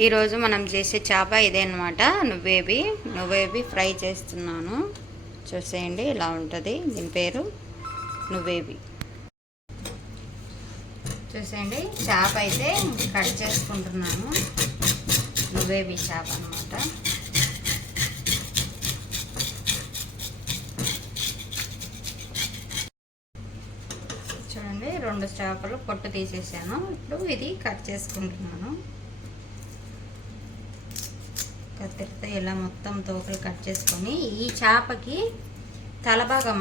ఈరోజు మనం చేసే చేప ఇదే అనమాట నువ్వేబి నువ్వేబి ఫ్రై చేస్తున్నాను. చూసేయండి ఇలా ఉంటుంది. దీని పేరు నువ్వేబి చూసేయండి చేప అయితే కట్ చేసుకుంటున్నాను. నువ్వేవి చేప అనమాట చూడండి రెండు చేపలు పొట్టు తీసేసాను. ఇప్పుడు ఇది కట్ చేసుకుంటున్నాను. కత్తిరితో ఇలా మొత్తం తోకలు కట్ చేసుకొని ఈ చేపకి తలభాగం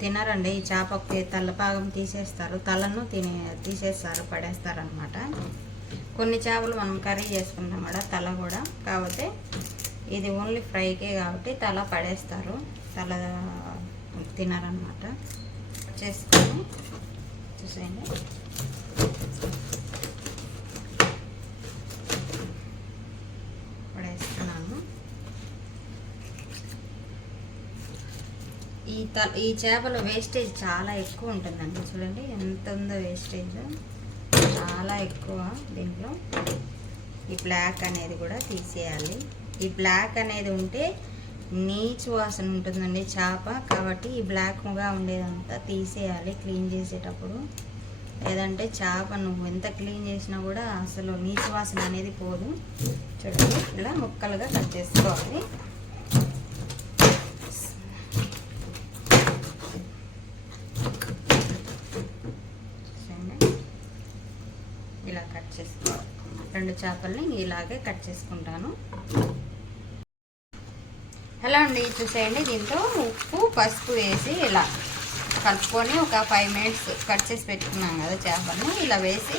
తినరండి. ఈ చేపకి తలభాగం తీసేస్తారు. తలను తినే తీసేస్తారు పడేస్తారు అనమాట కొన్ని చేపలు మనం కర్రీ చేసుకుంటాం కూడా తల కూడా. కాకపోతే ఇది ఓన్లీ ఫ్రైకే కాబట్టి తల పడేస్తారు. తల తినరనమాట చేసుకొని చూసేయండి. ఈ త ఈ చేపల వేస్టేజ్ చాలా ఎక్కువ ఉంటుందండి. చూడండి ఎంత ఉందో వేస్టేజ్ చాలా ఎక్కువ దీంట్లో. ఈ బ్లాక్ అనేది కూడా తీసేయాలి. ఈ బ్లాక్ అనేది ఉంటే నీచు వాసన ఉంటుందండి చేప. కాబట్టి ఈ బ్లాక్గా ఉండేదంతా తీసేయాలి క్లీన్ చేసేటప్పుడు. లేదంటే చేప నువ్వు ఎంత క్లీన్ చేసినా కూడా అసలు నీచు వాసన అనేది పోదు. చూడండి ఇలా ముక్కలుగా కట్ చేసుకోవాలి చూడండి. ఇలా కట్ చేసుకుంటాను రెండు చేపల్ని ఇలాగే కట్ చేసుకుంటాను. హలో అండి చూసేయండి. దీంట్లో ఉప్పు పసుపు వేసి ఇలా కలుపుకొని ఒక ఫైవ్ మినిట్స్ కట్ చేసి పెట్టుకున్నాం కదా చేపలను. ఇలా వేసి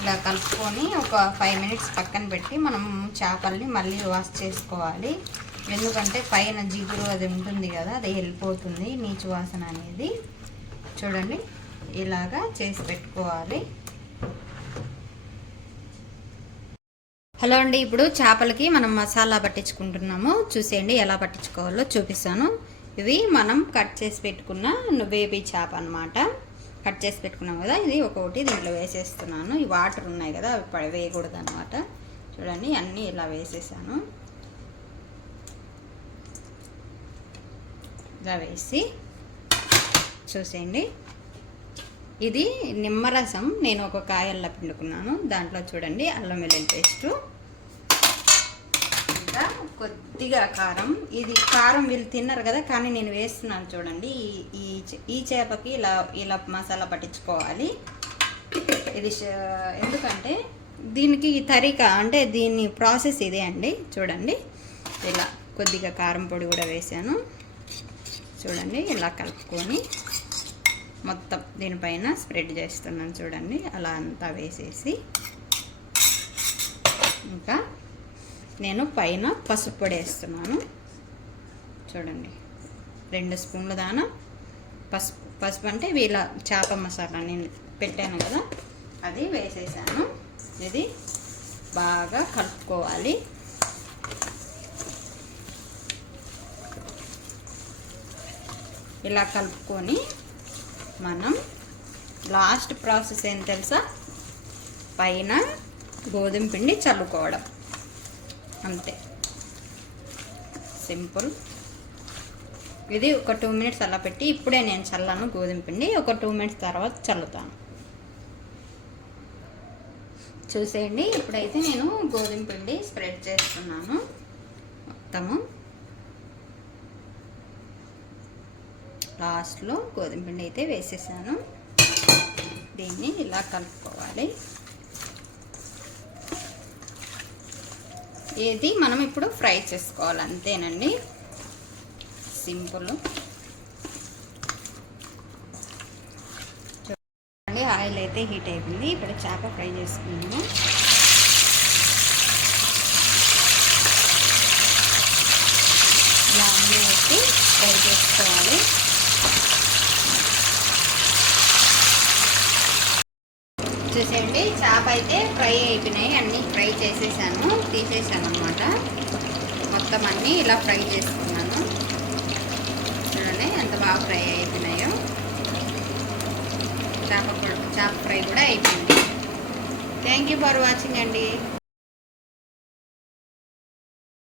ఇలా కలుపుకొని ఒక ఫైవ్ మినిట్స్ పక్కన పెట్టి మనం చేపల్ని మళ్ళీ వాష్ చేసుకోవాలి. ఎందుకంటే పైన జిగురు అది ఉంటుంది కదా అది వెళ్ళిపోతుంది నీచు వాసన అనేది. చూడండి ఇలాగా చేసి పెట్టుకోవాలి. హలో అండి ఇప్పుడు చేపలకి మనం మసాలా పట్టించుకుంటున్నాము. చూసేయండి ఎలా పట్టించుకోవాలో చూపిస్తాను. ఇవి మనం కట్ చేసి పెట్టుకున్న బేబీ చేప అనమాట కట్ చేసి పెట్టుకున్నాం కదా ఇది ఒక్కొక్కటి దీంట్లో వేసేస్తున్నాను. ఈ వాటర్ ఉన్నాయి కదా అవి ప- వేయకూడదు అనమాట చూడండి అన్నీ ఇలా వేసేసాను. ఇలా వేసి చూసేయండి. ఇది నిమ్మరసం నేను ఒక కాయల్లో పిండుకున్నాను. దాంట్లో చూడండి అల్లం వెల్లుల్లి పేస్టు. కొద్దిగా కారం. ఇది కారం వీళ్ళు తిన్నారు కదా కానీ నేను వేస్తున్నాను చూడండి. ఈ ఈ చే- ఈ చేపకి ఇలా ఇలా మసాలా పట్టించుకోవాలి. ఇది ఎందుకంటే దీనికి ఈ తరిక అంటే దీని ప్రాసెస్ ఇదే అండి. చూడండి. ఇలా కొద్దిగా కారం పొడి కూడా వేసాను. చూడండి ఇలా కలుపుకొని మొత్తం దీనిపైన స్ప్రెడ్ చేస్తున్నాను చూడండి. అలా అంతా వేసేసి. ఇంకా నేను పైన పసుపు పొడి వేస్తున్నాను. చూడండి. రెండు స్పూన్ల దాన. పసుపు పసుపు అంటే వీళ్ళ చేప మసాలా నేను పెట్టాను కదా అది వేసేసాను. ఇది బాగా కలుపుకోవాలి. ఇలా కలుపుకొని మనం లాస్ట్ ప్రాసెస్ ఏం తెలుసా? పైన గోధుమ పిండి చల్లుకోవడం. అంతే. సింపుల్. ఇది ఒక టూ మినిట్స్ అలా పెట్టి ఇప్పుడే నేను చల్లాను గోధుమ పిండి. ఒక టూ మినిట్స్ తర్వాత చల్లుతాను. చూసేయండి. ఇప్పుడైతే నేను గోధుమ పిండి స్ప్రెడ్ చేస్తున్నాను మొత్తము. లాస్ట్లో గోధుమ పిండి అయితే వేసేసాను. దీన్ని ఇలా కలుపుకోవాలి. ఇది మనం ఇప్పుడు ఫ్రై చేసుకోవాలి అంతేనండి? సింపుల్. చూడండి ఆయిల్ అయితే హీట్ అయిపోయింది. ఇప్పుడు చేప ఫ్రై చేసుకున్నాము ఇలా అన్నీ వేసి ఫ్రై చేసుకోవాలి. చూసేయండి చేప అయితే ఫ్రై అయిపోయినాయి అన్నీ. చేసేసాను తీసేసాను అనమాట మొత్తం అన్నీ ఇలా ఫ్రై చేసుకున్నాను. చూడండి ఎంత బాగా ఫ్రై అయిపోయినాయో. చేప చేప ఫ్రై కూడా అయిపోయింది. థ్యాంక్ యూ ఫర్ వాచింగ్ అండి.